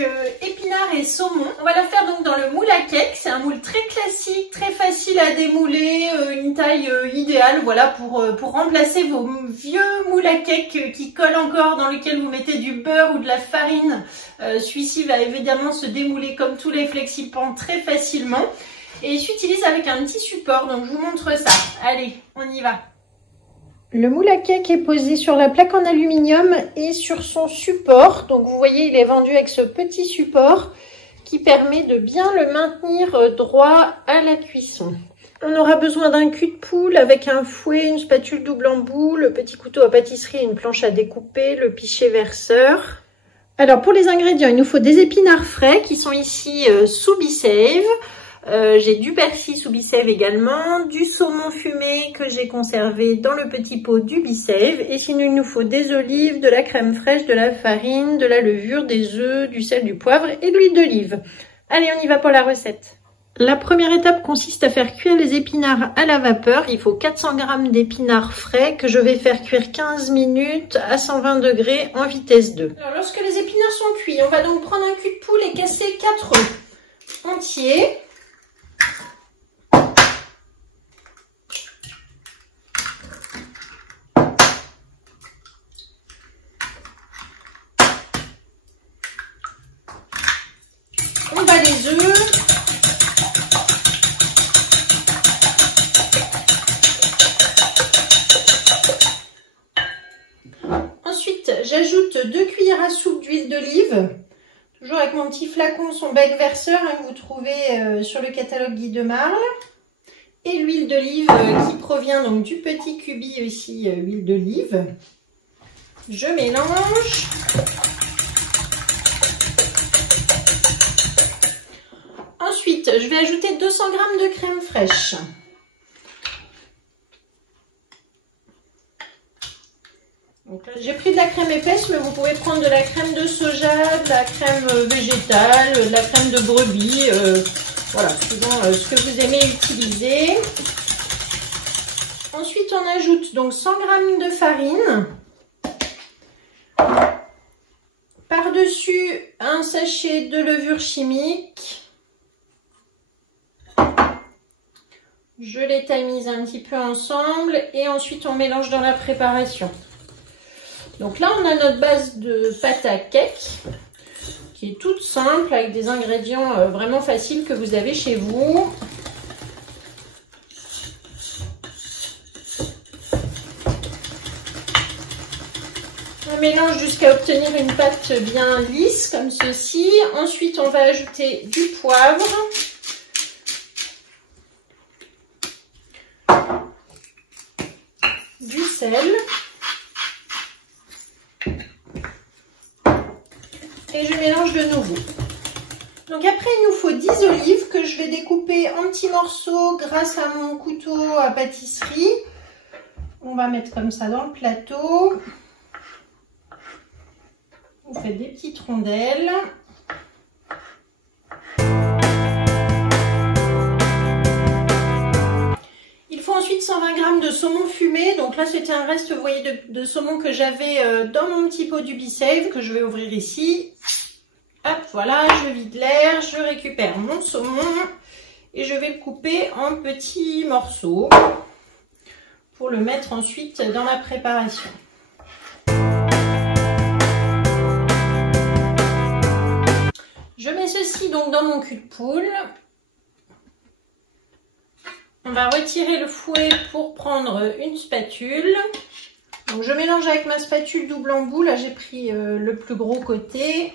épinards et saumon. On va la faire donc dans le moule à cake. C'est un moule très classique, très facile à démouler, une taille idéale, voilà, pour remplacer vos vieux moules à cake qui collent encore, dans lesquels vous mettez du beurre ou de la farine. Celui-ci va évidemment se démouler comme tous les FlexiPan très facilement. Et il s'utilise avec un petit support, donc je vous montre ça. Allez, on y va. Le moule à cake est posé sur la plaque en aluminium et sur son support. Donc vous voyez, il est vendu avec ce petit support qui permet de bien le maintenir droit à la cuisson. On aura besoin d'un cul de poule avec un fouet, une spatule double embout, le petit couteau à pâtisserie et une planche à découper, le pichet verseur. Alors pour les ingrédients, il nous faut des épinards frais qui sont ici sous Be-Save. J'ai du persil sous Be-Save également, du saumon fumé que j'ai conservé dans le petit pot du Be-Save. Et sinon, il nous faut des olives, de la crème fraîche, de la farine, de la levure, des œufs, du sel, du poivre et de l'huile d'olive. Allez, on y va pour la recette. La première étape consiste à faire cuire les épinards à la vapeur. Il faut 400 g d'épinards frais que je vais faire cuire 15 minutes à 120 degrés en vitesse 2. Alors, lorsque les épinards sont cuits, on va donc prendre un cul de poule et casser 4 œufs entiers. On bat les œufs. Ensuite, j'ajoute 2 cuillères à soupe d'huile d'olive. Toujours avec mon petit flacon, son bec verseur que vous trouvez sur le catalogue Guy de Marle. Et l'huile d'olive qui provient donc du petit cubi aussi, huile d'olive. Je mélange. Ensuite, je vais ajouter 200 g de crème fraîche. J'ai pris de la crème épaisse, mais vous pouvez prendre de la crème de soja, de la crème végétale, de la crème de brebis, voilà, suivant ce que vous aimez utiliser. Ensuite, on ajoute donc 100 g de farine. Par-dessus, un sachet de levure chimique. Je les tamise un petit peu ensemble et ensuite on mélange dans la préparation. Donc là, on a notre base de pâte à cake qui est toute simple avec des ingrédients vraiment faciles que vous avez chez vous. On mélange jusqu'à obtenir une pâte bien lisse comme ceci. Ensuite, on va ajouter du poivre. Du sel et je mélange de nouveau. Donc après il nous faut 10 olives que je vais découper en petits morceaux grâce à mon couteau à pâtisserie. On va mettre comme ça dans le plateau. Vous faites des petites rondelles. Ensuite 120 g de saumon fumé, donc là c'était un reste, vous voyez, de saumon que j'avais dans mon petit pot du Be-Save que je vais ouvrir ici. Hop, voilà, je vide l'air, je récupère mon saumon et je vais le couper en petits morceaux pour le mettre ensuite dans la préparation. Je mets ceci donc dans mon cul de poule. On va retirer le fouet pour prendre une spatule. Donc je mélange avec ma spatule double embout. Là j'ai pris le plus gros côté.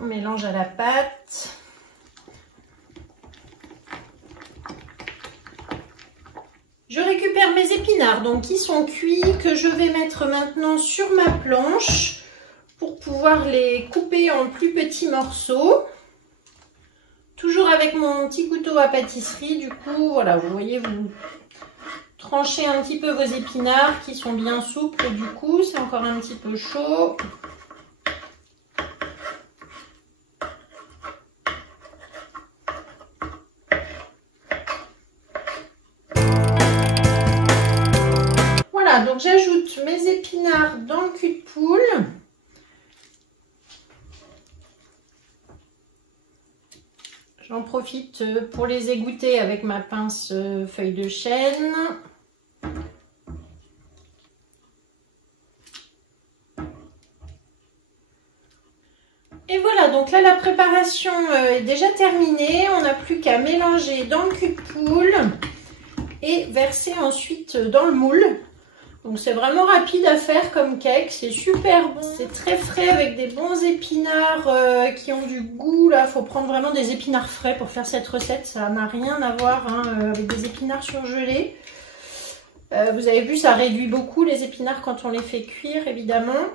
On mélange à la pâte. Je récupère mes épinards donc qui sont cuits, que je vais mettre maintenant sur ma planche pour pouvoir les couper en plus petits morceaux. Toujours avec mon petit couteau à pâtisserie, du coup, voilà, vous voyez, vous tranchez un petit peu vos épinards qui sont bien souples, du coup, c'est encore un petit peu chaud. Voilà, donc j'ajoute mes épinards dans le cul de poule. J'en profite pour les égoutter avec ma pince feuille de chêne. Et voilà, donc là la préparation est déjà terminée. On n'a plus qu'à mélanger dans le cul de poule et verser ensuite dans le moule. Donc c'est vraiment rapide à faire comme cake, c'est super bon, c'est très frais avec des bons épinards qui ont du goût. Là, il faut prendre vraiment des épinards frais pour faire cette recette, ça n'a rien à voir avec des épinards surgelés. Vous avez vu, ça réduit beaucoup les épinards quand on les fait cuire, évidemment.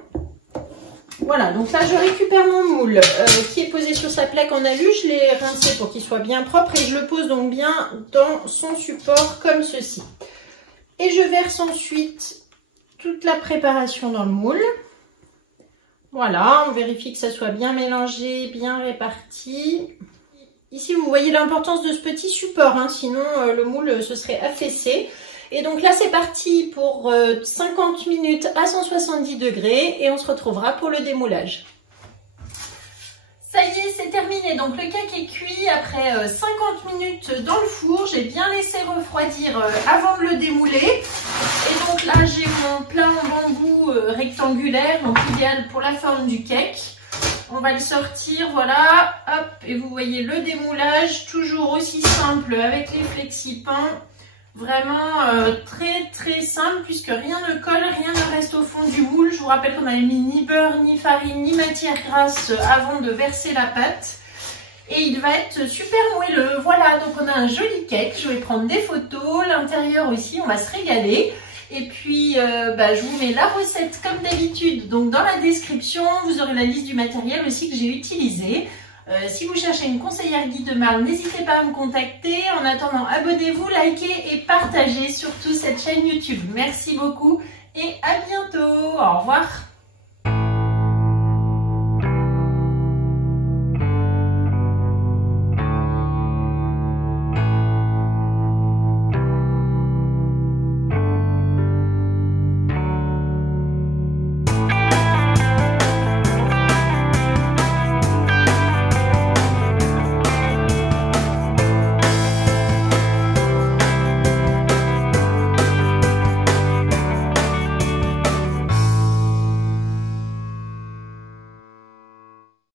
Voilà, donc là je récupère mon moule qui est posé sur sa plaque en alu, je l'ai rincé pour qu'il soit bien propre et je le pose donc bien dans son support comme ceci. Et je verse ensuite toute la préparation dans le moule. Voilà, on vérifie que ça soit bien mélangé, bien réparti. Ici, vous voyez l'importance de ce petit support, hein, sinon le moule se serait affaissé. Et donc là, c'est parti pour 50 minutes à 170 degrés et on se retrouvera pour le démoulage. Ça y est, c'est terminé. Donc le cake est cuit après 50 minutes dans le four. J'ai bien laissé refroidir avant de le démouler. Et donc là, j'ai mon plat en bambou rectangulaire, donc idéal pour la forme du cake. On va le sortir, voilà, hop, et vous voyez le démoulage, toujours aussi simple avec les flexi-pains. Vraiment très simple puisque rien ne colle, rien ne reste au fond du moule. Je vous rappelle qu'on n'avait mis ni beurre, ni farine, ni matière grasse avant de verser la pâte. Et il va être super moelleux. Voilà, donc on a un joli cake. Je vais prendre des photos. L'intérieur aussi, on va se régaler. Et puis, je vous mets la recette comme d'habitude. Donc dans la description, vous aurez la liste du matériel aussi que j'ai utilisé. Si vous cherchez une conseillère guide de Marle, n'hésitez pas à me contacter. En attendant, abonnez-vous, likez et partagez surtout cette chaîne YouTube. Merci beaucoup et à bientôt. Au revoir.